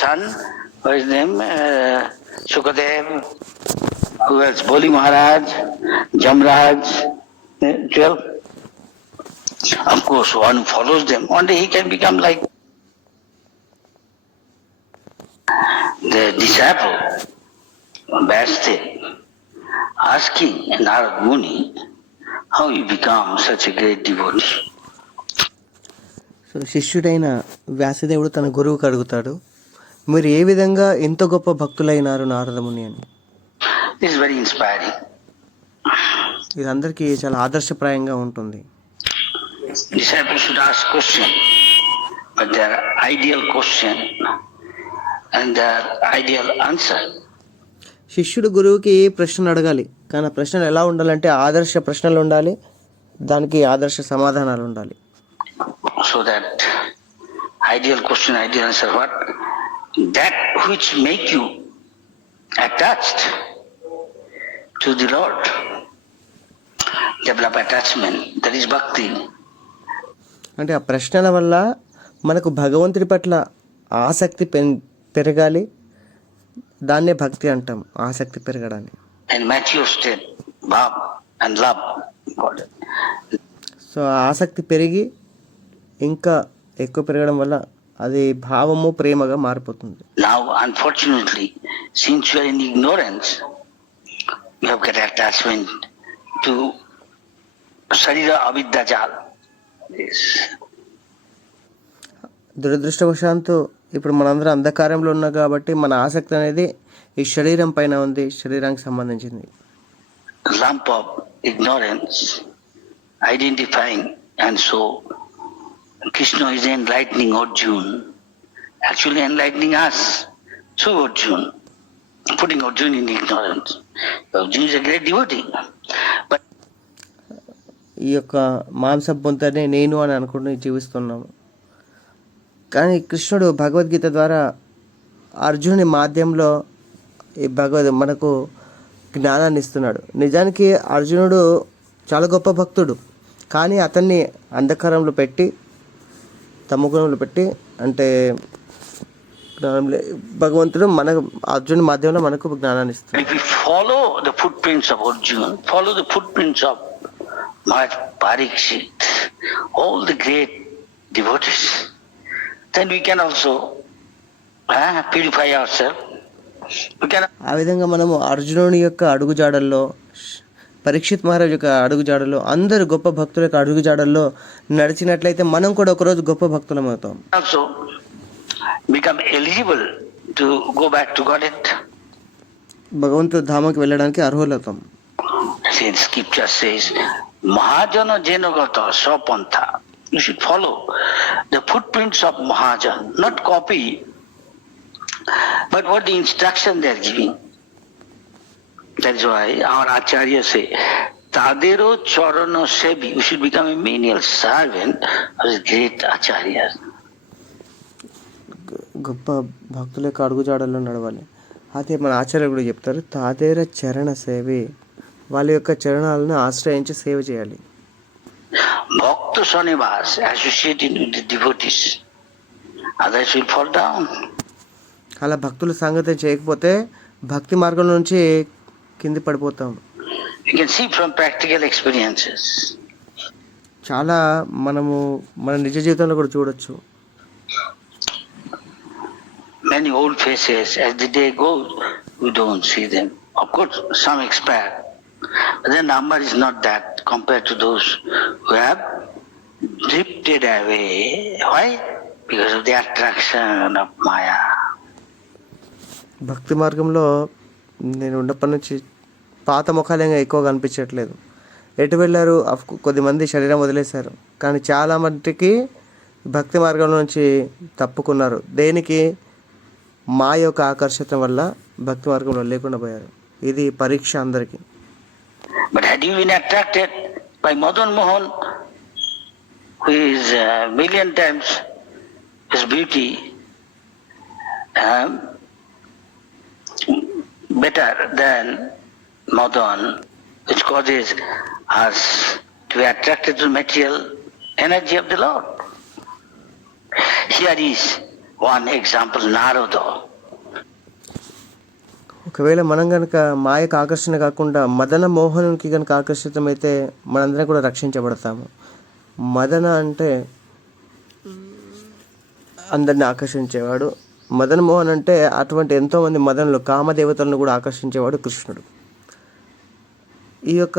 son, what is his name? Sukadev. Who else? Boli Maharaj, Jamraj, 12. Of course, one who follows them, one day he can become like the disciple, Vasudev, asking Narad Muni how you become such a great devotee. So శిష్యుడైన వ్యాసదేవుడు తన గురువుకు అడుగుతాడు, మీరు ఏ విధంగా ఎంత గొప్ప భక్తులైనారు నారదముని అని. This is very inspiring. ఇది అందరికీ చాలా ఆదర్శప్రాయంగా ఉంటుంది. Disciples should ask question, but their ideal question and their ideal answer. శిష్యుడు గురువుకి ఏ ప్రశ్న అడగాలి, కానీ ఆ ప్రశ్నలు ఎలా ఉండాలంటే ఆదర్శ ప్రశ్నలు ఉండాలి, దానికి ఆదర్శ సమాధానాలు ఉండాలి. So that ideal question, ideal answer, what? That which make you attached to the Lord. Develop attachment, that is bhakti. అంటే ఆ ప్రశ్నల వల్ల మనకు భగవంతుడి పట్ల ఆసక్తి పెరగాలి, దాన్నే భక్తి అంటాం, ఆసక్తి పెరగడాన్ని. And mature state, bhav and love. So ఆసక్తి పెరిగి ఇంకా ఎక్కువ పెరగడం వల్ల అది భావము ప్రేమగా మారిపోతుంది. Now unfortunately, since you are in ignorance, you have got attachment to Sharira Avidya Jal. Yes. దురదృష్టవశాంతో ఇప్పుడు మనందరం అంధకారంలో ఉన్నాం కాబట్టి మన ఆసక్తి అనేది ఈ శరీరం పైన ఉంది, శరీరానికి సంబంధించింది. Lump of ignorance, identifying, and so Krishna is enlightening Arjuna, actually enlightening us through Arjuna, putting Arjuna in ignorance. Arjuna is a great devotee, but ఈ యొక్క మాంసబొంతనే నేను అని అనుకుంటూ జీవిస్తున్నాము. కానీ కృష్ణుడు భగవద్గీత ద్వారా అర్జునుని మాధ్యంలో ఈ మనకు జ్ఞానాన్ని ఇస్తున్నాడు. నిజానికి అర్జునుడు చాలా గొప్ప భక్తుడు, కానీ అతన్ని అంధకారంలో పెట్టి, తమగుణంలో పెట్టి, అంటే భగవంతుడు మన అర్జునుడి మాధ్యంలో మనకు జ్ఞానాన్ని ఇస్తాడు. if we follow the footprints of Arjuna, follow the footprints of Maharaj Parikshit, all the great devotees, then we can also purify ourselves. ఆ విధంగా మనము అర్జునుని యొక్క అడుగుజాడల్లో, పరీక్షిత్ మహారాజ్ యొక్క అడుగుజాడల్లో, అందరు గొప్ప భక్తుల యొక్క అడుగుజాడల్లో నడిచినట్లయితే మనం కూడా ఒకరోజు గొప్ప భక్తులం అవుతాం. Also become eligible to go back to Godhead. భగవంతుడు ధామకి వెళ్ళడానికి అర్హులవుతాం. See, the scripture says, Mahajana Jenagata Swapantha. You should follow the footprints of Mahajan, not copy, but what the instruction they are giving. That is why our Acharya say, Tadero Charana Sevi. You should become a menial servant of the great Acharya. గొప్ప భక్తుల యొక్క అడుగుజాడల్లో నడవాలి. అదే మన ఆచార్యులు కూడా చెప్తారు, తాదేర చరణ సేవే, వాళ్ళ యొక్క చరణాలను ఆశ్రయించి సేవ చేయాలి. Bhakta Sanivas, associated with the devotees, others will fall down. అలా భక్తుల సంగతి చేయకపోతే భక్తి మార్గం నుంచి కింది పడిపోతాం. You can see from practical experiences. చాలా మనము మన నిజ జీవితంలో కూడా చూడొచ్చు. Many old faces, as the day goes, we don't see them. Of course, some expire, but the number is not that compared to those who have drifted away. Why? Because of the attraction of Maya. భక్తి మార్గంలో నేను ఉన్నప్పటి నుంచి పాత ముఖాలేగా ఎక్కువగా కనిపించట్లేదు. ఎటు వెళ్ళారు? కొద్దిమంది శరీరం వదిలేశారు, కానీ చాలా మటుకి భక్తి మార్గం నుంచి తప్పుకున్నారు. దేనికి? మా యొక్క ఆకర్షణ వల్ల భక్తి మార్గంలో లేకుండా పోయారు. ఇది పరీక్ష అందరికీ. But had you been attracted by Madan Mohan, who is a million times his beauty better than Madan, which causes us to be attracted to material energy of the Lord. Here is One example, Narada. ఒకవేళ మనం కనుక మాయకు ఆకర్షణ కాకుండా మదన మోహనునికి కనుక ఆకర్షితమైతే మనందరం కూడా రక్షించబడతాము. మదన అంటే అందరిని ఆకర్షించేవాడు. మదన మోహన్ అంటే అటువంటి ఎంతోమంది మదనలు కామదేవతలను కూడా ఆకర్షించేవాడు కృష్ణుడు. ఈ యొక్క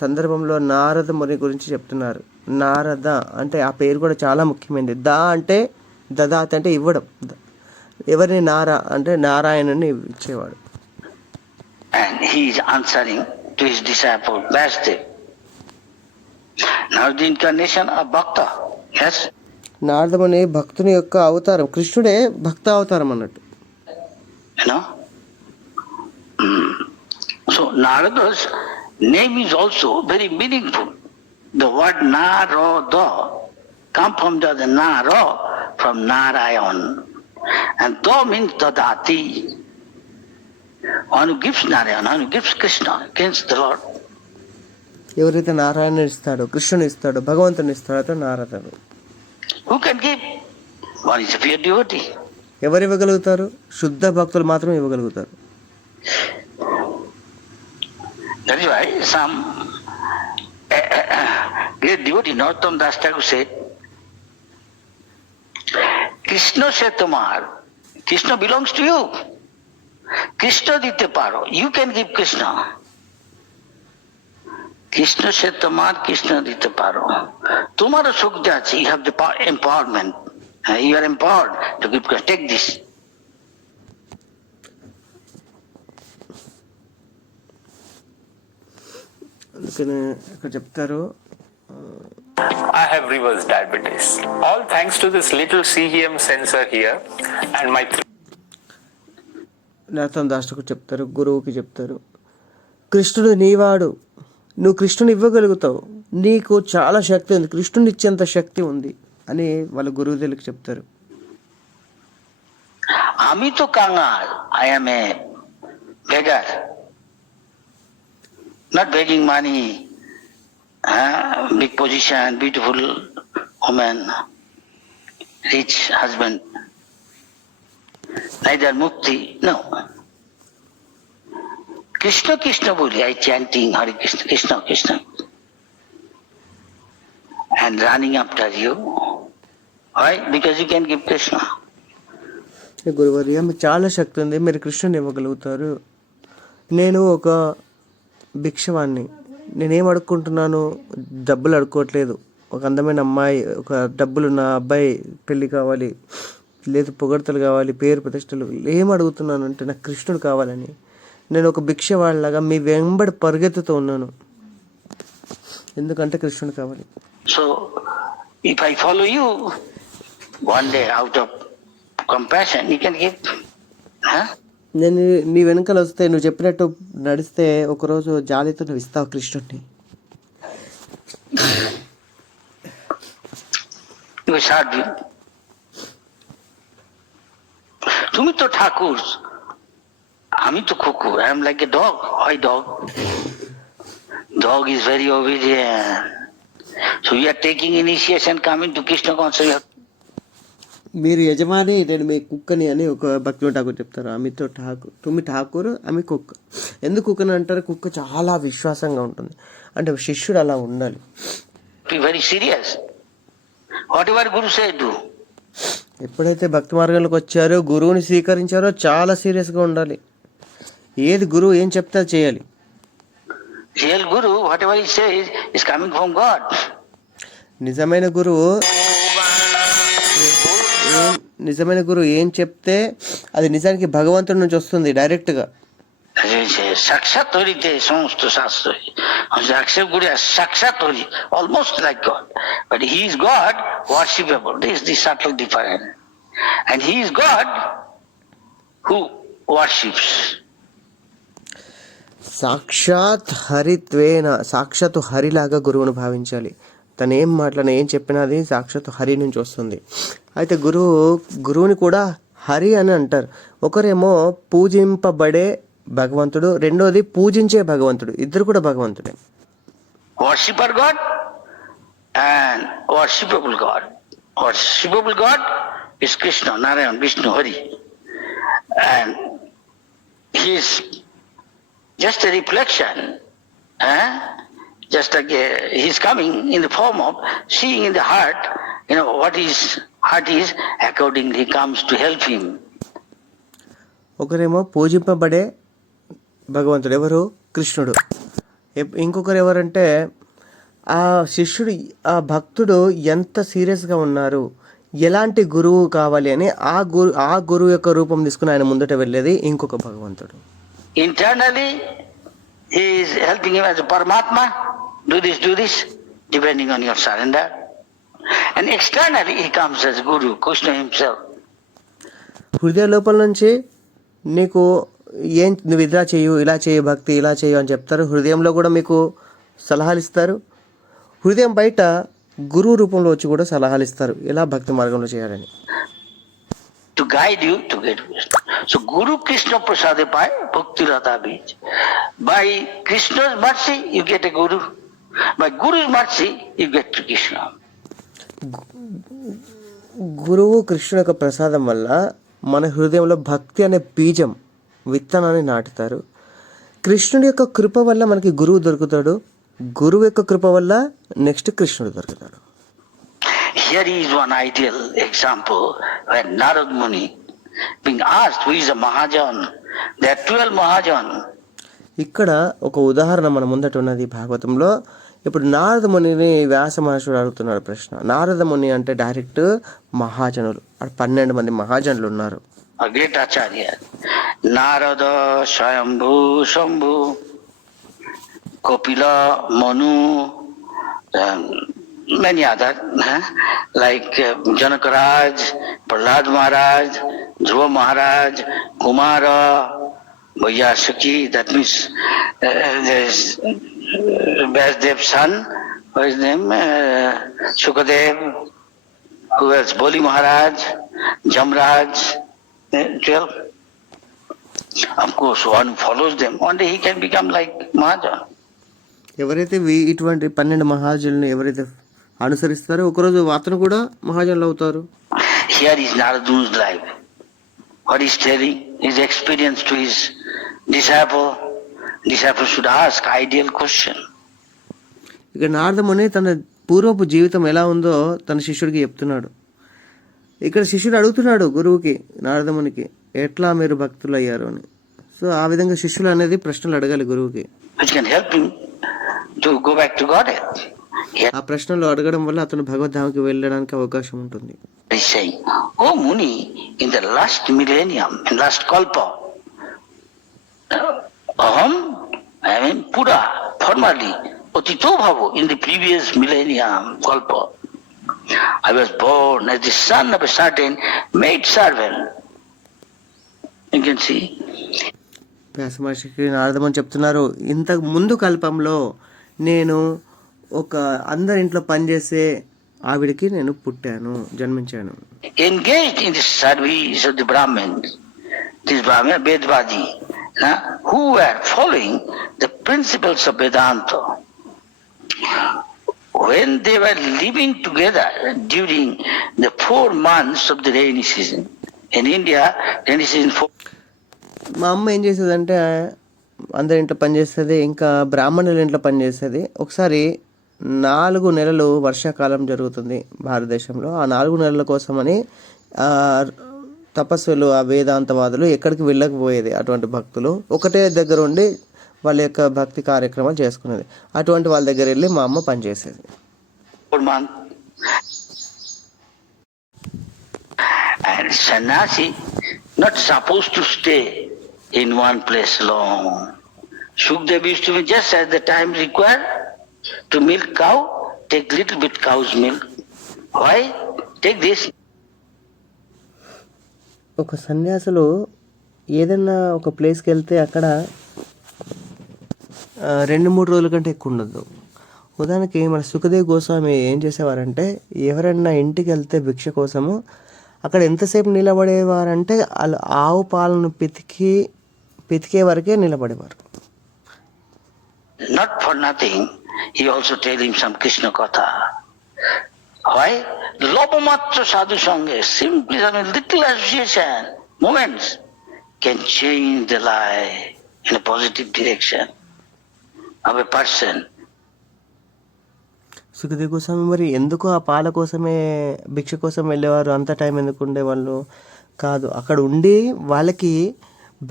సందర్భంలో నారద ముని గురించి చెప్తున్నారు. నారద అంటే ఆ పేరు కూడా చాలా ముఖ్యమైనది. దా అంటే దదాత్ అంటే ఇవ్వడం. ఎవరిని అంటే నారాయణుని ఇచ్చేవాడు. And he is answering to his disciple Vasudev. Now the incarnation of Bhakta. Yes? Naradamuni భక్తుని యొక్క అవతారం. కృష్ణుడే భక్త అవతారం అన్నట్టు. You know? So Narada's name is also very meaningful. The word Narada come from the Nara, from Narayan. And Da means Dadati. One who gives Narayan, one who gives Krishna, against the Lord. ఎవరైతే నారాయణ ఇస్తాడో, కృష్ణుని ఇస్తాడో, భగవంతుని ఇస్తాడో నారదుడు. Who can give? One is a pure devotee. ఎవరు ఇవ్వగలుగుతారు? శుద్ధ భక్తులు మాత్రం ఇవ్వగలుగుతారు. That is why some great devotee, Narottam Das Thakur said, Krishna said Tomar, Krishna belongs to you. Krishna dite paro. You can give Krishna. Krishna said Tomar, Krishna dite paro. Tomorrow Sukjachi, you have the empowerment. You are empowered to give Krishna. Take this. అందుకని ఇక్కడ చెప్తారు, I have reverse diabetes. All thanks to this little CEM sensor here and my నరోత్తమ దాసుకు చెప్తారు, గురువుకి చెప్తారు, కృష్ణుడు నీవాడు, నువ్వు కృష్ణుని ఇవ్వగలుగుతావు, నీకు చాలా శక్తి ఉంది, కృష్ణుని ఇచ్చేంత శక్తి ఉంది అని వాళ్ళ గురువులకు చెప్తారు. আমি তো কাঙাল, I am a beggar. Not begging money, big position, beautiful woman, rich husband. Neither mukti, no. Krishna Krishna boli, I chanting Hare Krishna, Krishna Krishna. And running after you. Why? Because you can give Krishna. గురువర్య, మీకు చాలా శక్తి ఉంది, మీరు కృష్ణుని ఇవ్వగలుగుతారు. నేను ఒక భిక్షవాణ్ణి, నేనేం అడుక్కుంటున్నాను? డబ్బులు అడుక్కోవట్లేదు. ఒక అందమైన అమ్మాయి, ఒక డబ్బులున్న అబ్బాయి పెళ్ళి కావాలి, లేదు పొగడ్తలు కావాలి, పేరు ప్రతిష్టలు, ఏం అడుగుతున్నాను అంటే నాకు కృష్ణుడు కావాలని. నేను ఒక భిక్షవాళ్ళలాగా మీ వెంబడి పరిగెత్తుతూ ఉన్నాను, ఎందుకంటే కృష్ణుడు కావాలి. So, if I follow you, one day out of compassion, you can give. నేను నీ వెనకాల వస్తే, నువ్వు చెప్పినట్టు నడిస్తే ఒకరోజు జాలితో నువ్వు ఇస్తావు కృష్ణుడిని. তুমি তো ঠাকুর, আমি তো কুকুর. I am like a dog. Why dog? Dog is very obedient. So you are taking initiation, coming to Krishna consciousness. మీరు యజమాని, నేను మీ కుక్కని అని ఒక భక్తుడు ఠాకూర్ చెప్తారు. ఆమెతో ఠాకూర్, తుమ్మి ఠాకూర్, ఆమె కుక్క. ఎందుకు కుక్కని అంటారు? కుక్క చాలా విశ్వాసంగా ఉంటుంది, అంటే శిష్యుడు అలా ఉండాలి. Very serious. What ever Guru say do. ఎప్పుడైతే భక్తి మార్గంలోకి వచ్చారో, గురువుని స్వీకరించారో చాలా సీరియస్గా ఉండాలి. ఏది గురువు ఏం చెప్తే చేయాలి. Real Guru, what ever he says is coming from God. నిజమైన గురువు ఏం చెప్తే అది నిజానికి భగవంతుడి నుంచి వస్తుంది డైరెక్ట్గా. సాక్షాత్ తోరితే సమస్త శాస్త్ర గురు సాక్షాత్ తోరి, almost like God. But he is God worshipable. This the subtle difference. And he is God who worships. సాక్షాత్ హరిత్వేన, సాక్షాత్ హరిలాగా గురువును భావించాలి. తను ఏం మాట్లాడినా ఏం చెప్పినా అది సాక్షాత్ హరి నుంచి వస్తుంది. అయితే గురువుని కూడా హరి అని అంటారు. ఒకరేమో పూజింపబడే భగవంతుడు, రెండోది పూజించే భగవంతుడు, ఇద్దరు కూడా భగవంతుడే. Worshipper God and worshipable God. Worshipable God is Krishna, Narayan, Vishnu, Hari. And he is just a reflection. Eh? Just like he is coming in the form of seeing in the heart, what his heart is, accordingly he comes to help him. ఒకరేమో పూజింపబడే భగవంతుడు ఎవరు? కృష్ణుడు. ఇంకొకరు ఎవరంటే ఆ శిష్యుడు, ఆ భక్తుడు ఎంత సీరియస్గా ఉన్నారు, ఎలాంటి గురువు కావాలి అని ఆ గురువు యొక్క రూపం తీసుకుని ఆయన ముందట వెళ్ళేది ఇంకొక భగవంతుడు. Internally he is helping him as a Paramatma, do this, depending on your surrender. And externally he comes as Guru, Krishna himself. హృదయ లోపల నుంచి నీకు నువ్వు ఇలా చేయు భక్తి ఇలా చేయు అని చెప్తారు. హృదయంలో కూడా మీకు సలహాలు ఇస్తారు. హృదయం బయట గురువు రూపంలో వచ్చి కూడా సలహాలు ఇస్తారు ఎలా భక్తి మార్గంలో చేయాలని. To guide you to get Krishna. So Guru Krishna Prasade Pai Bhakti Radha Bij. By Krishna's mercy you get a Guru. By Guru's mercy you get to Krishna. గురువు కృష్ణుడు యొక్క ప్రసాదం వల్ల మన హృదయంలో భక్తి అనే బీజం విత్తనాన్ని నాటుతారు. కృష్ణుడి యొక్క కృప వల్ల మనకి గురువు దొరుకుతాడు. గురువు యొక్క కృప వల్ల నెక్స్ట్ కృష్ణుడు దొరుకుతాడు. Here is one ideal example when Narad Muni being asked who is a Mahajan. There are 12 Mahajan. ఇక్కడ ఒక ఉదాహరణ మన ముందట ఉన్నది భాగవతంలో. ఇప్పుడు నారద మునిని వ్యాస మహర్షుడు అడుగుతున్నాడు ప్రశ్న. నారద ముని అంటే డైరెక్ట్ మహాజనులు, 12 మంది మహాజనులు ఉన్నారు. A great Acharya. Narada, Swayambhu, Shambhu, Kapila, Manu, many other, like Janakaraj, Prahlad Maharaj, Dhruva Maharaj, Kumara, Vyasaki, that means there is Vyasdev's son, what is his name? Shukadev, who else? Boli Maharaj, Jamraj, 12. Of course, one who follows them, one day he can become like Mahajan. ఎవరైతే ఇటువంటి 12 మహాజనులను ఎవరైతే అనుసరిస్తారో ఒకరోజు అతను కూడా మహాజనులు అవుతారు. Here is Naradu's life. What he's telling, his experience to his disciple. Disciple should ask ideal question. ఇక నారదముని తన పూర్వపు జీవితం ఎలా ఉందో తన శిష్యుడికి చెప్తున్నాడు. ఇక్కడ శిష్యుడు అడుగుతున్నాడు గురువుకి, నారదమునికి, ఎట్లా మీరు భక్తులు అయ్యారు అని. సో ఆ విధంగా శిష్యులు అనేది ప్రశ్నలు అడగాలి గురువుకి. Which can help him to go back to Godhead. ఆ ప్రశ్నలు అడగడం వల్ల అతను భగవద్ధామకి వెళ్ళడానికి అవకాశం ఉంటుంది. He's saying, oh Muni, in the last millennium, in last kalpa, I mean Pura, formerly, Otito Bhavo, in the previous millennium, kalpa, I was born as the son of a certain maid servant. You can see. వ్యాస మహర్షికి నారదముని చెప్తున్నారు, ఇంతకు ముందు కల్పంలో నేను ఒక అందరింట్లో పనిచేసే ఆవిడికి నేను పుట్టాను, జన్మించాను. Engaged in the service of the Brahmins, this Brahmin, Vedvadi, who were following the principles of Vedanta. When they were living together during the 4 months of the rainy season, in India, rainy season 4. మా అమ్మ ఏం చేసేదంటే అందరి ఇంట్లో పనిచేస్తుంది, ఇంకా బ్రాహ్మణుల ఇంట్లో పనిచేస్తుంది. ఒకసారి 4 నెలలు వర్షాకాలం జరుగుతుంది భారతదేశంలో. ఆ 4 నెలల కోసమని తపస్సులు, ఆ వేదాంతవాదులు ఎక్కడికి వెళ్ళకపోయేది. అటువంటి భక్తులు ఒకటే దగ్గర ఉండి వాళ్ళ యొక్క భక్తి కార్యక్రమాలు చేసుకునేది. అటువంటి వాళ్ళ దగ్గర వెళ్ళి మా అమ్మ పనిచేసేది. 4 months. And sannyasi not supposed to stay in one place long. Shukdev used to be just as the time required to milk cow, take little bit cow's milk. Why? Take this. ఒక సన్యాసులు ఏదైనా ఒక ప్లేస్కి వెళ్తే అక్కడ 2-3 రోజుల కంటే ఎక్కువ ఉండదు. ఉదాహరణకి మన సుఖదేవ్ గోస్వామి ఏం చేసేవారంటే, ఎవరైనా ఇంటికి వెళ్తే భిక్ష కోసము అక్కడ ఎంతసేపు నిలబడేవారంటే వాళ్ళు ఆవు పాలను పితికే వరకే నిలబడేవారు. Not for nothing, he also tell him some Krishna Katha. Why? Lopamatra sadhu sangha, simply little association, moments can change the life in a positive direction of a person. Sukhdev Goswami మరి ఎందుకు ఆ పాల కోసమే భిక్ష కోసం వెళ్ళేవారు, అంత టైం ఎందుకు ఉండేవాళ్ళు కాదు, అక్కడ ఉండి వాళ్ళకి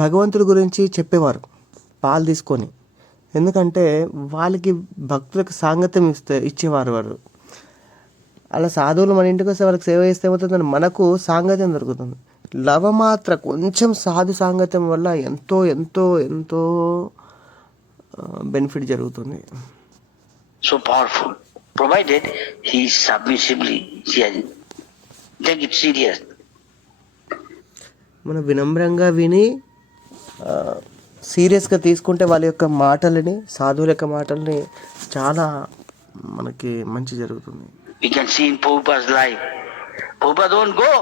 భగవంతుడి గురించి చెప్పేవారు పాలు తీసుకొని. ఎందుకంటే వాళ్ళకి భక్తులకు సాంగత్యం ఇచ్చేవారు వారు. అలా సాధువులు మన ఇంటికి వస్తే వాళ్ళకి సేవ చేస్తే ఏమవుతుందని మనకు సాంగత్యం దొరుకుతుంది. లవమాత్ర కొంచెం సాధు సాంగత్యం వల్ల ఎంతో ఎంతో ఎంతో బెనిఫిట్ జరుగుతుంది. So powerful, provided he is submissively hearing. Take it serious. మనం వినమ్రంగా విని సీరియస్గా తీసుకుంటే వాళ్ళ యొక్క మాటలని, సాధువుల యొక్క మాటల్ని చాలా మనకి మంచి జరుగుతుంది. We can see in Prabhupada's life. Prabhupada don't go.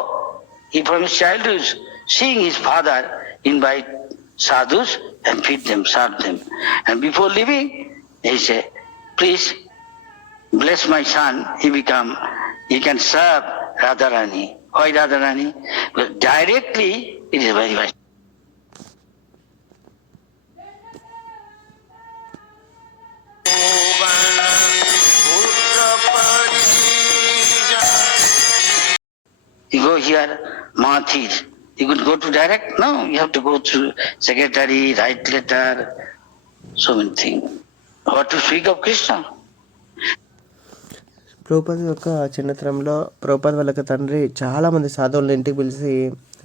He from his childhood seeing his father invite sadhus and feed them, serve them. And before leaving, he say, please bless my son. He can serve Radharani. Why Radharani? Because directly it is very much. You go here, Mahathir. You could go to direct? No, you have to go through secretary, write letter, so many things. What to speak of Krishna? Prabhupada యొక్క చిన్నతనంలో ప్రభుపాద వాళ్ళకి తండ్రి చాలామంది సాధువులను ఇంటికి పిలిచి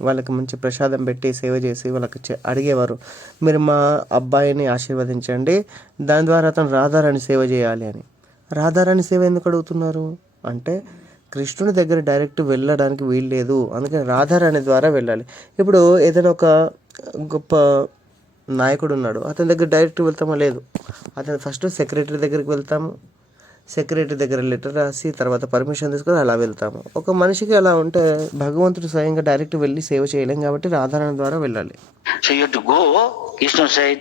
వాళ్ళకి మంచి ప్రసాదం పెట్టి సేవ చేసి వాళ్ళకి అడిగేవారు, మీరు మా అబ్బాయిని ఆశీర్వదించండి, దాని ద్వారా అతను రాధారాణి సేవ చేయాలి అని. రాధారాణి సేవ ఎందుకు అడుగుతున్నారు అంటే కృష్ణుని దగ్గర డైరెక్ట్ వెళ్ళడానికి వీలు లేదు, అందుకని రాధారాణి ద్వారా వెళ్ళాలి. ఇప్పుడు ఏదైనా ఒక గొప్ప నాయకుడు ఉన్నాడు, అతని దగ్గర డైరెక్ట్ వెళ్తామో లేదు, అతను ఫస్ట్ సెక్రటరీ దగ్గరికి వెళ్తాము, సెక్రటరీ దగ్గర లెటర్ రాసి తర్వాత పర్మిషన్ తీసుకొని అలా వెళ్తాము. ఒక మనిషికి అలా ఉంటే భగవంతుడు స్వయంగా డైరెక్ట్ వెళ్ళి సేవ చేయలేం కాబట్టి రాధారాణి ద్వారా వెళ్ళాలి. So you have to go. Krishna said,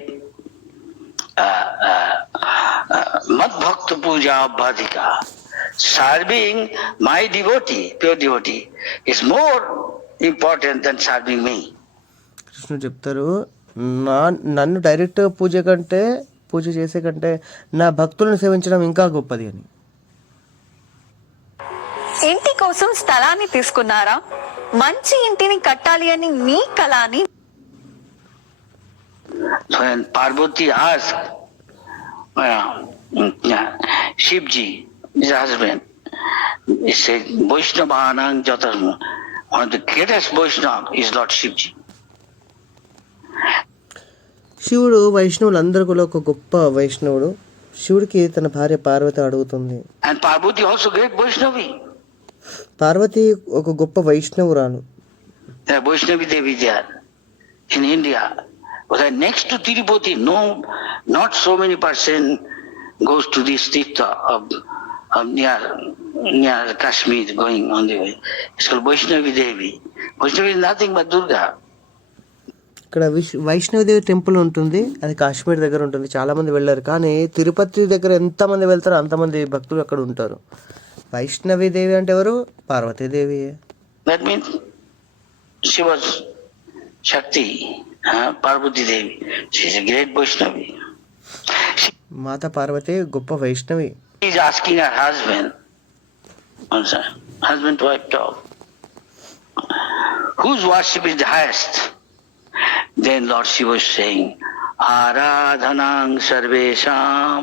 Mad Bhakta Puja Abhadika. Serving my devotee, pure devotee, is more important than serving me. కృష్ణుడు చెప్తారు, నన్ను డైరెక్ట్ పూజ చేసే కంటే నా భక్తులను సేవించడం ఇంకా గొప్పది అని. ఇంటి కోసం స్థలాన్ని తీసుకున్నారా? మంచి ఇంటిని కట్టాలి అని మీ కళని. So when Parvati asked Shivji, his husband, he said, Vaishnavanang Jatasma. One of the greatest Vaishnava is Lord Shivji. శివుడు వైష్ణవులందరిలో ఒక గొప్ప వైష్ణవుడు. శివుడికి తన భార్య పార్వతి అడుగుతుంది. And Parvati also great Vaishnavi. Parvati ఒక గొప్ప వైష్ణవురాలు. There are Vaishnavi Devi there in India. But next to Tirupati, no, not so many person goes to this tirtha of near Kashmir going on the way. It's called Vaishnavi Devi. Vaishnavi is nothing but Durga. ఇక్కడ Vaishno Devi temple ఉంటుంది, అది కాశ్మీర్ దగ్గర ఉంటుంది. చాలామంది వెళ్ళారు, కానీ తిరుపతి దగ్గర ఎంతమంది వెళ్తారో అంతమంది భక్తులు అక్కడ ఉంటారు. వైష్ణవీదేవి అంటే ఎవరు? Parvatidevi. That means she was Shakti, Parvati Devi. She is a great Vaishnavi. మాత పార్వతి గొప్ప Vaishnavi. She is asking her husband, husband to wife talk, whose worship is the highest? Then Lord Shiva was saying, Aradhanang sarvesham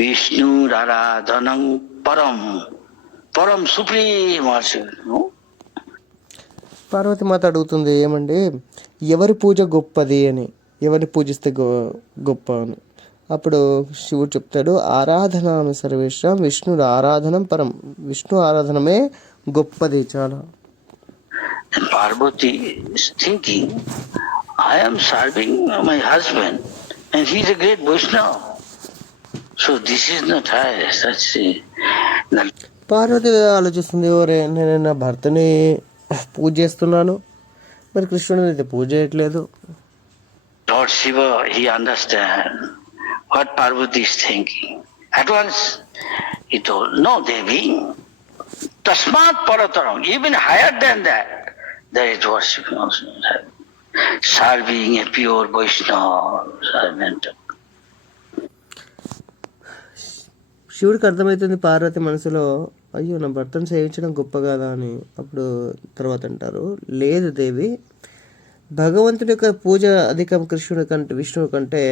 Vishnu aradhanang param supreme worship. No? Parvati మాత అడుగుతుంది, ఏమండి ఎవరి పూజ గొప్పది అని, ఎవరిని పూజిస్తే గొప్ప అని. అప్పుడు శివుడు చెప్తాడు, ఆరాధన సర్వేశ్వరం విష్ణు ఆరాధనం పరం, విష్ణు ఆరాధనమే గొప్పది చాలా. And Parvati is thinking, I am serving my husband and he is a great Vaishnava. So this is not highest. Parvati ఆలోచిస్తుంది, ఎవరే నేను నా భర్తని పూజ చేస్తున్నాను, మరి కృష్ణుడిని అయితే పూజ చేయట్లేదు. Lord Shiva, he understand what Parvati is thinking. At once he told, no Devi, Tasmat Parataram, even higher than that, there is worshiping also. Serving a pure Vaishnava servant. శివుడికి అర్థమవుతుంది పార్వతి మనసులో, అయ్యో నా భర్తను సేవించడం గొప్ప కదా అని. అప్పుడు తర్వాత అంటారు, లేదు దేవి, భగవంతుడి యొక్క పూజ అధికం కృష్ణుడి కంటే విష్ణువు కంటే,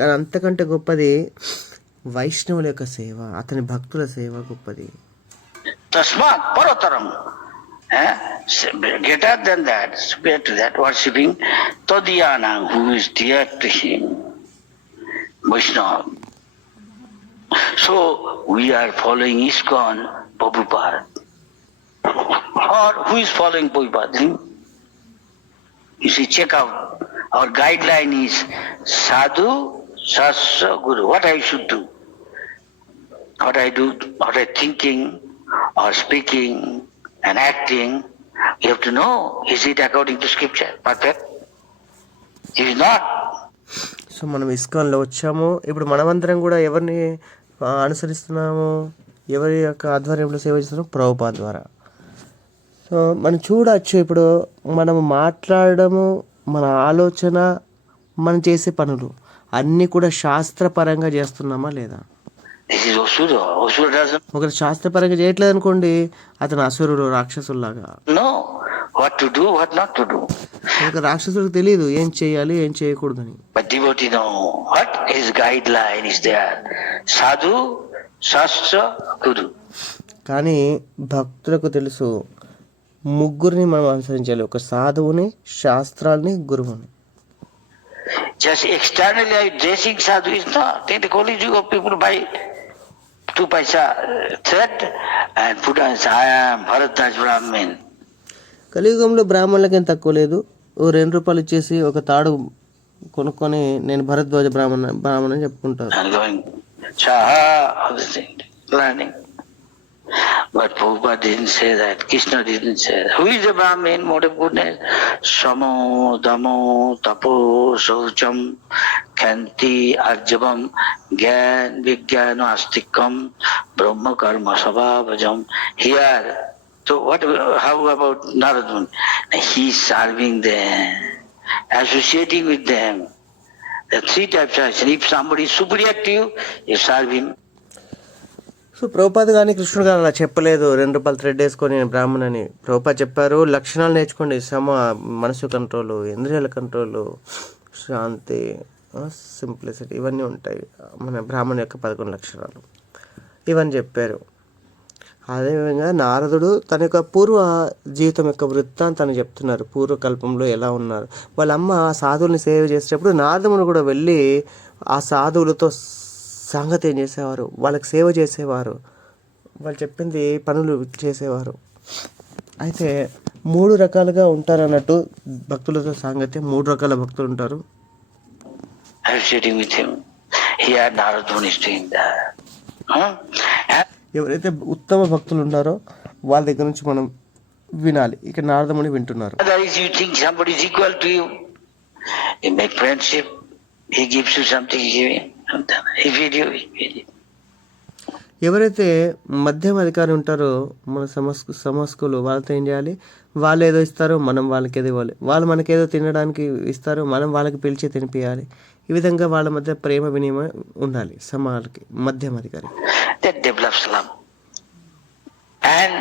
కానీ అంతకంటే గొప్పది వైష్ణవుల యొక్క సేవ, అతని భక్తుల సేవ గొప్పది. Tasmat Parataram. Greater than that, superior to that, worshipping Tadhyana, who is dear to him, Vaishnava. So we are following ISKCON Prabhupada. Or who is following Prabhupada? You see, check out. Our guideline is Sadhu, Sastra, Guru. What I should do? What I do, what I thinking or speaking and acting, you have to know, is it according to scripture? Perfect? It is not. So మనం ఇస్కాన్లో వచ్చాము. ఇప్పుడు మనమందరం కూడా ఎవరిని అనుసరిస్తున్నాము, ఎవరి యొక్క ఆధ్వర్యంలో సేవ చేస్తున్నాము? ప్రభుపాద ద్వారా. సో మనం చూడవచ్చు, ఇప్పుడు మనం మాట్లాడము, మన ఆలోచన, మనం చేసే పనులు అన్నీ కూడా శాస్త్రపరంగా చేస్తున్నామా లేదా? This is Asura. Asura doesn't ఒకరు శాస్త్రపరంగా చేయట్లేదు అనుకోండి, అతను అసురుడు, రాక్షసుల్లాగా. know what to do, what not to do. ఒక రాక్షసుడికి తెలియదు ఏం చేయాలి ఏం చేయకూడదని. But devotee know what his guideline is there. Sadhu, Shastra, Guru. కానీ భక్తులకు తెలుసు, ముగ్గురిని మనం అనుసరించాలి, ఒక సాధువుని, శాస్త్రాల్ని, గురువుని. Just externally dressing sadhu is not. In the Kali Yuga, people buy 2 paisa thread and put on, I am Bharatdas Brahmin. కలియుగంలో బ్రాహ్మణులకి ఏం తక్కువ లేదు. ఓ 2 రూపాయలు ఇచ్చేసి ఒక తాడు కొనుక్కొని నేను భరద్వాజ బ్రాహ్మణ అని చెప్పుకుంటారు. And going, Chaha, all the thing, learning. But Prabhupada didn't say that. Krishna didn't say that. Who is a Brahmin? Mode of goodness. Samo, Damo, Tapo, Saucham, Khanti, Arjavam, Gyan, Vijnana, Astikam, Brahma Karma, Sabhavajam. Here, so what? How about Narada Muni? He is serving them, associating with them. There are 3 types of action. If somebody is superior to you, you serve him. So Prabhupada కానీ కృష్ణుడు కానీ అలా చెప్పలేదు, 2 రూపాయలు thread వేసుకొని నేను బ్రాహ్మణని. ప్రభుపాద చెప్పారు, లక్షణాలు నేర్చుకోండి, మనసు కంట్రోలు, ఇంద్రియాల కంట్రోలు, శాంతి, సింప్లిసిటీ, ఇవన్నీ ఉంటాయి మన బ్రాహ్మణ యొక్క 11 లక్షణాలు, ఇవన్నీ చెప్పారు. అదేవిధంగా నారదుడు తన యొక్క పూర్వ జీవితం యొక్క వృత్తాంతాన్ని చెప్తున్నారు. పూర్వకల్పంలో ఎలా ఉన్నారు, వాళ్ళ అమ్మ ఆ సాధువుల్ని సేవ చేసేటప్పుడు నారదముడు కూడా వెళ్ళి ఆ సాధువులతో సంగతి ఏం చేసేవారు, వాళ్ళకి సేవ చేసేవారు, వాళ్ళు చెప్పింది పనులు చేసేవారు. అయితే 3 రకాలుగా ఉంటారు అన్నట్టు భక్తులతో సాంగత్యం. 3 రకాల భక్తులు ఉంటారు. Associating with him. Here Narada Muni is doing that. ఎవరైతే ఉత్తమ భక్తులు ఉన్నారో వాళ్ళ దగ్గర నుంచి మనం వినాలి. ఇక నారదముని వింటున్నారు. Otherwise you think somebody is equal to you. You make friendship. He gives you something, you give him. He feed you, he feed you. ఎవరైతే మధ్యమ అధికారి ఉంటారో మన సమస్కులు, వాళ్ళతో ఏం చేయాలి, వాళ్ళు ఏదో ఇస్తారు, మనం వాళ్ళకి ఏదో ఇవ్వాలి. వాళ్ళు మనకేదో తినడానికి ఇస్తారు, మనం వాళ్ళకి పిలిచి తినిపించాలి. ఈ విధంగా వాళ్ళ మధ్య ప్రేమ వినిమయం ఉండాలి సమాలకి, మధ్యమ అధికారి. That develops love. And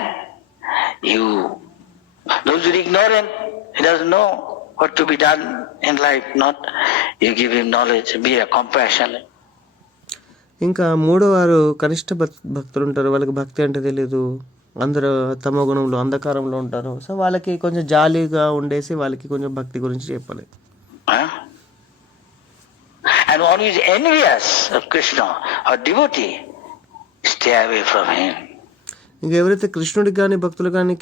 you, those who are ignorant, he doesn't know what to be done in life, not you give him knowledge, be a compassion. ఇంకా 3వారు కనిష్ట భక్తులు ఉంటారు, వాళ్ళకి భక్తి అంటే తెలీదు, అందరూ తమ గుణంలో అంధకారంలో ఉంటారు. సో వాళ్ళకి కొంచెం జాలీగా ఉండేసి వాళ్ళకి కొంచెం భక్తి గురించి చెప్పాలి. And one who is envious of Krishna or devotee, stay away from him. ఇంకా ఎవరైతే కృష్ణుడికి కానీ భక్తులు కానీ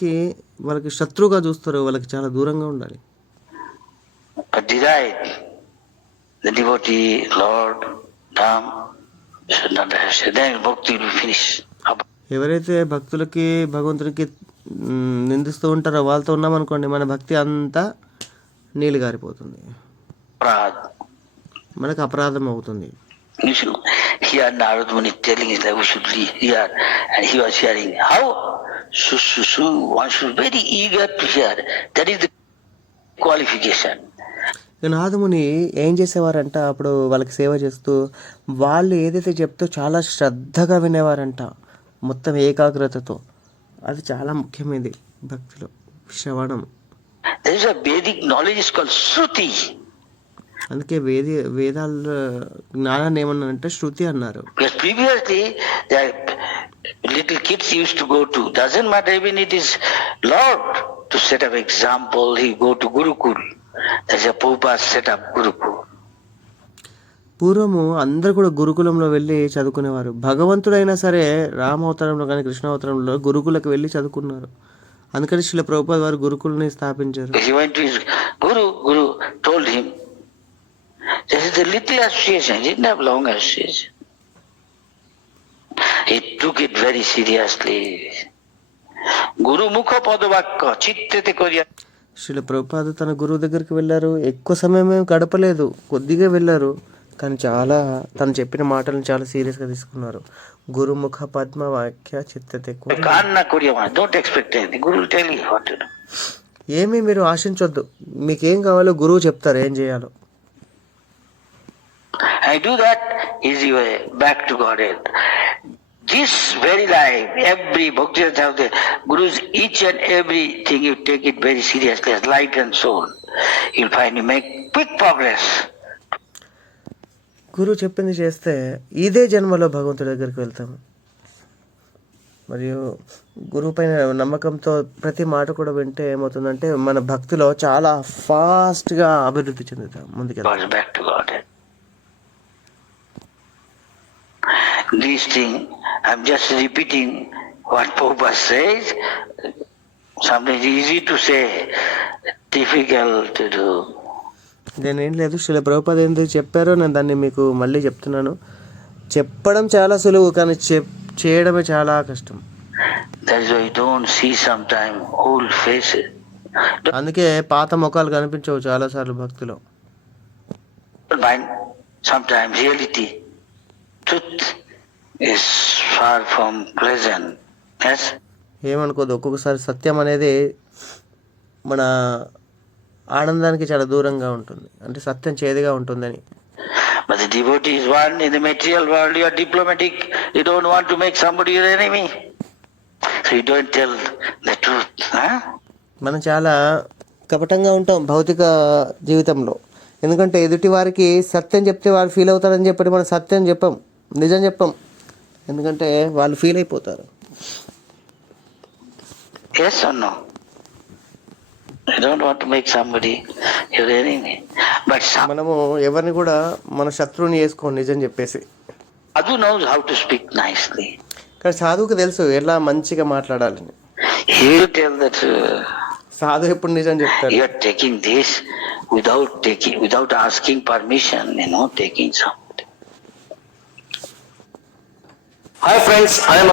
వాళ్ళకి శత్రువుగా చూస్తారో వాళ్ళకి చాలా దూరంగా ఉండాలి. But deride the devotee, Lord, Dham, should not have. Then bhakti will be finished. ఎవరైతే భక్తులకి భగవంతుడికి నిందిస్తూ ఉంటారో వాళ్ళతో ఉన్నామనుకోండి, మన భక్తి అంతా నీళ్ళు గారిపోతుంది, మనకు అపరాధం అవుతుంది. Here Narada Muni telling us that we should live here, and he was hearing how one should be very eager to hear. That is the qualification. ఇక నాదముని ఏం చేసేవారంట, అప్పుడు వాళ్ళకి సేవ చేస్తూ వాళ్ళు ఏదైతే చెప్తో చాలా శ్రద్ధగా వినేవారంట, మొత్తం ఏకాగ్రతతో. అది చాలా ముఖ్యమైనది భక్తిలో, శ్రవణం. There is a Vedic knowledge is called Shruti. అందుకే వేదాల జ్ఞానాన్ని ఏమన్నారంటే శృతి అన్నారు. Because previously, the little kids used to go to, doesn't matter even it is Lord to set up example, he go to Gurukul. There's a Prabhupada set up Gurukul. పూర్వము అందరు కూడా గురుకులంలో వెళ్ళి చదువుకునేవారు. భగవంతుడైనా సరే రామావతారంలో కానీ కృష్ణావతారంలో గురుకులకు వెళ్ళి చదువుకున్నారు. అందుకని శ్రీల ప్రభుపాద వారు గురుకుల్ని స్థాపించారు. He went to his Guru told him, this is a little association, he didn't have long association. He took it very seriously. Guru Mukha Padavakya Chittete Korya. Srila Prabhupada తన గురువు దగ్గరికి వెళ్ళారు. ఎక్కువ సమయం ఏం గడపలేదు, కొద్దిగా వెళ్ళారు. కానీ చాలా తను చెప్పిన మాటలను చాలా సీరియస్గా తీసుకున్నారు. గురుముఖ పద్మ వాక్య చిత్తతే. Kanna Korya, don't expect anything. Guru will tell you what to do. ఏమీ మీరు ఆశించొద్దు, మీకేం కావాలో గురువు చెప్తారు ఏం చేయాలో. I do that, easy way back to Godhead. This very life, every bhakti of the Guru's, each and everything you take it very seriously as light and soul. You'll find you make quick progress. గురువు చెప్పింది చేస్తే ఇదే జన్మలో భగవంతుడి దగ్గరికి వెళ్తాము. మరియు గురువు పైన నమ్మకంతో ప్రతి మాట కూడా వింటే ఏమవుతుందంటే మన భక్తిలో చాలా ఫాస్ట్గా అభివృద్ధి చెందుతాం ముందుకెళ్తాం. Back to Godhead. These things, I'm just repeating what Prabhupada says. Sometimes easy to say, difficult to do. నేనేం లేదు, శ్రీల ప్రభుపాద ఎందుకు చెప్పారో నేను దాన్ని మీకు మళ్ళీ చెప్తున్నాను. చెప్పడం చాలా సులువు, కానీ చేయడమే చాలా కష్టం. That's why you don't see sometimes old faces. అందుకే పాత ముఖాలు కనిపించవు చాలాసార్లు భక్తిలో. Mind, sometimes reality, truth is far from pleasant. Yes? ఏమనుకోదు, ఒక్కొక్కసారి సత్యం అనేది మన ఆనందానికి చాలా దూరంగా ఉంటుంది, అంటే సత్యం చేదుగా ఉంటుందని. But the devotee is one. In the material world, you are diplomatic. You don't want to make somebody your enemy. So you don't tell the truth. Huh? మనం చాలా కపటంగా ఉంటాం భౌతిక జీవితంలో. ఎందుకంటే ఎదుటి వారికి సత్యం చెప్తే వాళ్ళు ఫీల్ అవుతారని చెప్పి మనం సత్యం చెప్పం, నిజం చెప్పం. ఎందుకంటే వాళ్ళు ఫీల్ అయిపోతారు. Yes or no? I don't want to make somebody your enemy. But మనము ఎవరిని కూడా మన శత్రువుని చేసుకోం నిజం చెప్పేసి. Sadhu knows how to speak nicely. కానీ సాధువుకి తెలుసు ఎలా మంచిగా మాట్లాడాలని. He will tell that సాధు ఎప్పుడు నిజం చెప్తాడు. you are taking this without asking permission, taking something. Hi friends, I am